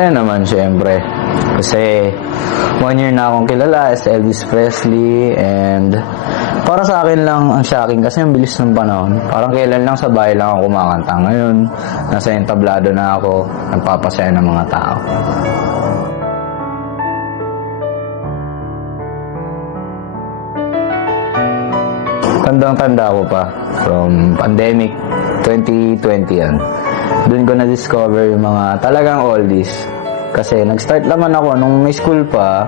Masaya naman syempre. Kasi 1 year na akong kilala as Elvis Presley, and para sa akin lang ang shocking kasi ang bilis ng panahon. Parang kailan lang sa bahay lang ako kumakanta. Ngayon, nasa entablado na ako, nagpapasaya ng mga tao. Tandang-tanda ko pa from pandemic 2020 yan. Doon ko na-discover yung mga talagang oldies. Kasi nag-start naman ako nung may school pa.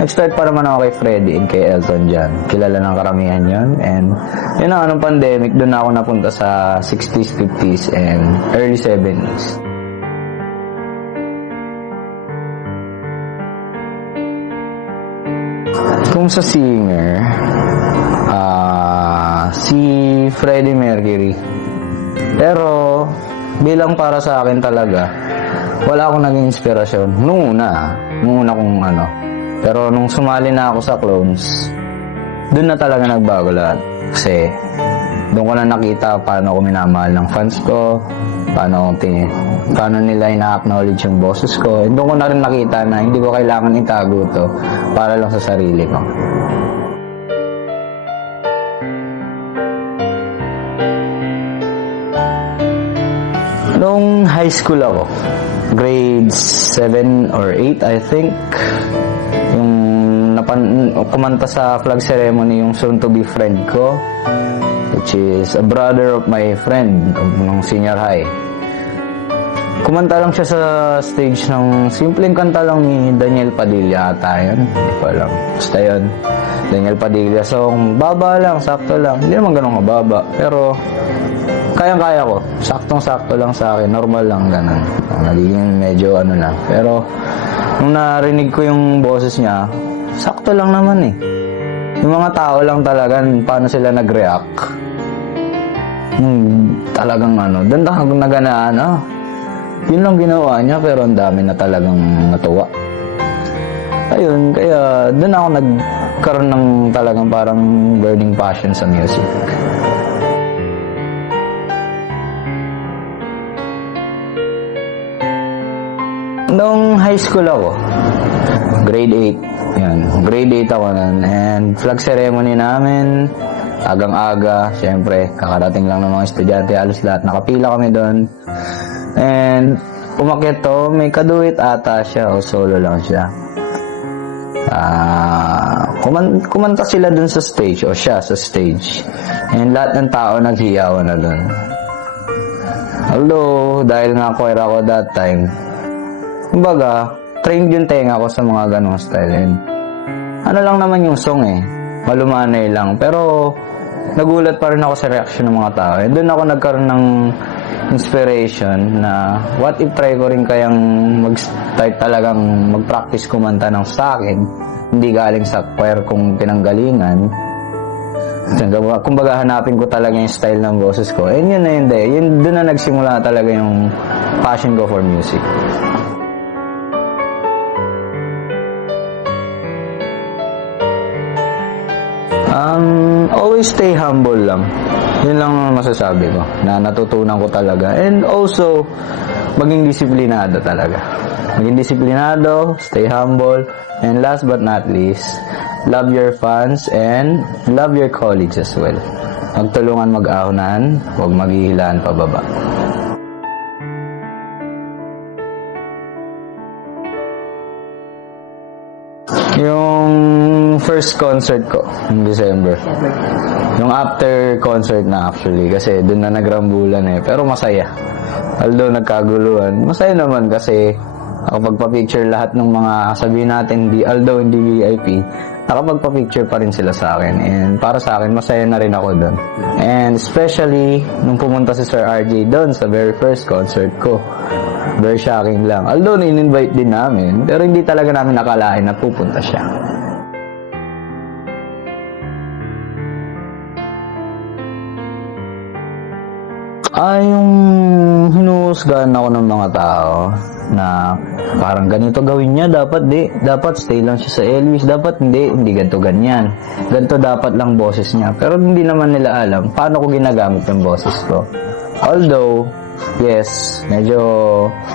Nag-start pa naman ako kay Freddie and kay Elton John. Kilala ng karamihan yun. And yun na, nung pandemic, doon ako napunta sa 60s, 50s, and early 70s. Kung sa singer, si Freddie Mercury. Pero bilang para sa akin talaga, wala akong naging inspirasyon nung una kong ano. Pero nung sumali na ako sa Clones, doon na talaga nagbago lahat. Kasi doon ko na nakita paano ko minamahal ng fans ko, paano nila ina-acknowledge yung boses ko. And doon ko na rin nakita na hindi ko kailangan itago to para lang sa sarili ko. Nung high school ako, grades 7 or 8 I think, yung kumanta sa flag ceremony yung soon to be friend ko, which is a brother of my friend nung senior high. Kumanta lang siya sa stage ng simpleng kanta lang ni Daniel Padilla ata yun. Hindi ko alam. Basta yun. Daniel Padilla song, baba lang, sakto lang. Hindi naman ganun kababa. Pero kayang-kaya ko. Saktong-sakto lang sa akin. Normal lang, ganun. Nagiging medyo ano na. Pero, nung narinig ko yung boses niya, sakto lang naman eh. Yung mga tao lang talaga, paano sila nag-react. Talagang ano, doon ako naganaan, yun lang ginawa niya, pero ang dami na talagang natuwa. Ayun, kaya doon ako nagkaroon ng talagang parang burning passion sa music. Nung high school ako, grade 8, yan, grade 8 ako nun, and flag ceremony namin, agang-aga, syempre, kakarating lang ng mga estudyante, halos lahat, nakapila kami doon, and umakyat to, may kaduit ata siya, o solo lang siya. Kumanta sila dun sa stage, o siya sa stage, and lahat ng tao naghiyawan na dun. Although, dahil nga choir ako that time, kumbaga, trained yung tenga ko sa mga ganong style. And ano lang naman yung song eh. Malumanay lang. Pero, nagulat pa rin ako sa reaction ng mga tao. And doon ako nagkaroon ng inspiration na what if try ko rin kayang mag-start talagang mag-practice kumanta ng sa akin. Hindi galing sa choir kong pinanggalingan. Kumbaga, hanapin ko talaga yung style ng boses ko. And yun na yun day. Yun, doon na nagsimula talaga yung passion ko for music. Always stay humble lang. Yun lang ang masasabi ko na natutunan ko talaga. And also, maging disiplinado talaga. Maging disiplinado, stay humble, and last but not least, love your fans and love your colleagues as well. Magtulungan mag-ahonan, huwag maghihilaan pababa. Yung first concert ko in December. Yung after concert na actually kasi doon na nagrambulan eh. Pero masaya. Although nagkaguluhan, masaya naman kasi nakapagpa-picture lahat ng mga sabihin natin although hindi VIP, nakapagpa-picture pa rin sila sa akin. And para sa akin, masaya na rin ako doon. And especially nung pumunta si Sir RJ doon sa very first concert ko. Very shocking lang. Although in-invite din namin, pero hindi talaga namin nakalain na pupunta siya. Yung hinuhusgahan ako ng mga tao na parang ganito gawin niya, dapat stay lang siya sa Elvis, dapat hindi ganito ganyan. Ganito dapat lang boses niya. Pero hindi naman nila alam paano ko ginagamit yung boses ko. Although, yes, medyo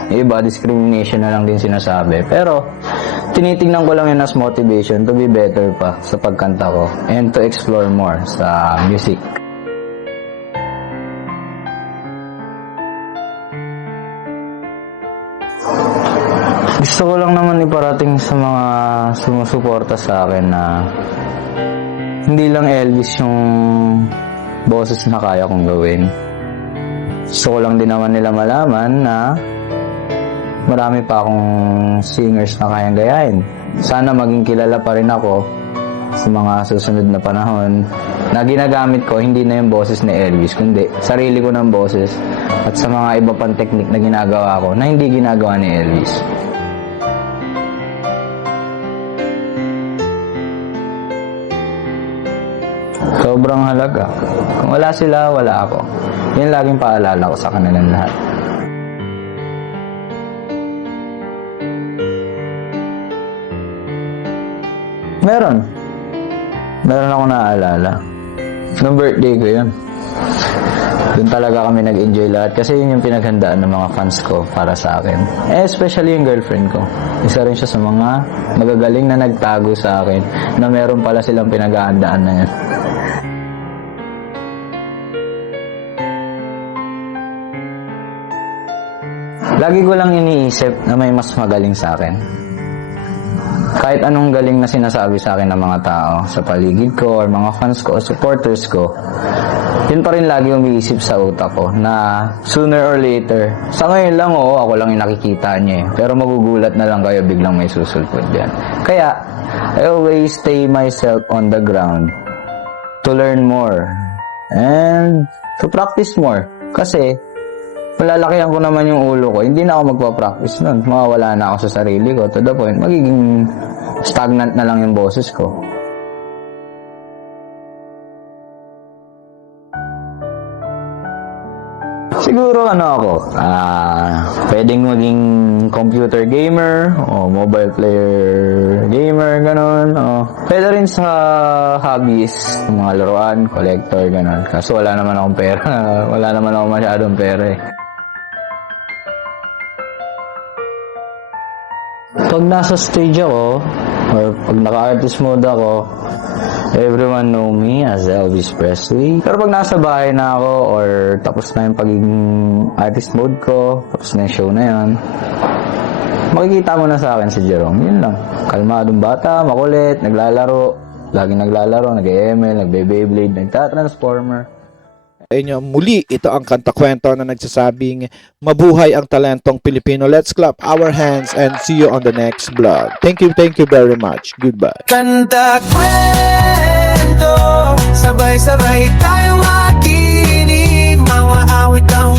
iba, discrimination na lang din sinasabi. Pero, tinitingnan ko lang yun as motivation to be better pa sa pagkanta ko and to explore more sa music. Gusto ko lang naman iparating sa mga sumusuporta sa akin na hindi lang Elvis yung boses na kaya kong gawin. Gusto ko lang din naman nila malaman na marami pa akong singers na kayang gayahin. Sana maging kilala pa rin ako sa mga susunod na panahon na ginagamit ko hindi na yung boses ni Elvis, kundi sarili ko ng boses at sa mga iba pang technique na ginagawa ko na hindi ginagawa ni Elvis. Sobrang halaga. Kung wala sila, wala ako. Yan laging paalala ko sa kanilang lahat. Meron ako naaalala. Nung birthday ko yun. Doon talaga kami nag-enjoy lahat kasi yun yung pinaghandaan ng mga fans ko para sa akin. Especially yung girlfriend ko. Isa rin siya sa mga magagaling na nagtago sa akin na meron pala silang pinaghahandaan na yun. Lagi ko lang iniisip na may mas magaling sa akin. Kahit anong galing na sinasabi sa akin ng mga tao sa paligid ko or mga fans ko o supporters ko, yun pa rin lagi umiisip sa utak ko na sooner or later, sa ngayon lang ako lang yung nakikita niya pero magugulat na lang kayo biglang may susulpot yan. Kaya, I always stay myself on the ground to learn more and to practice more. Kasi, malalakihan ko naman yung ulo ko, hindi na ako magpa-practice nun. Mawawala na ako sa sarili ko. To the point, magiging stagnant na lang yung boses ko. Siguro pwedeng maging computer gamer o mobile player gamer, ganon. Pwede rin sa hobbies, mga laruan, collector, ganon. Kaso wala naman akong pera. Wala naman ako masyadong pera eh. Pag nasa stage ako, or pag naka-artist mode ako, everyone know me as Elvis Presley. Pero pag nasa bahay na ako, or tapos na yung pagiging artist mode ko, tapos na yung show na yan, makikita mo na sa akin si Jerome. Yun lang. Kalmadong bata, makulit, naglalaro, laging naglalaro, nag-ML, nagbe-Beyblade, nagta-transformer. Inyo muli, ito ang kanta-kwento na nagsasabing mabuhay ang talentong Pilipino. Let's clap our hands and see you on the next vlog. Thank you very much. Goodbye. Kanta-kwento, sabay-sabay tayong makinig, mga awit ang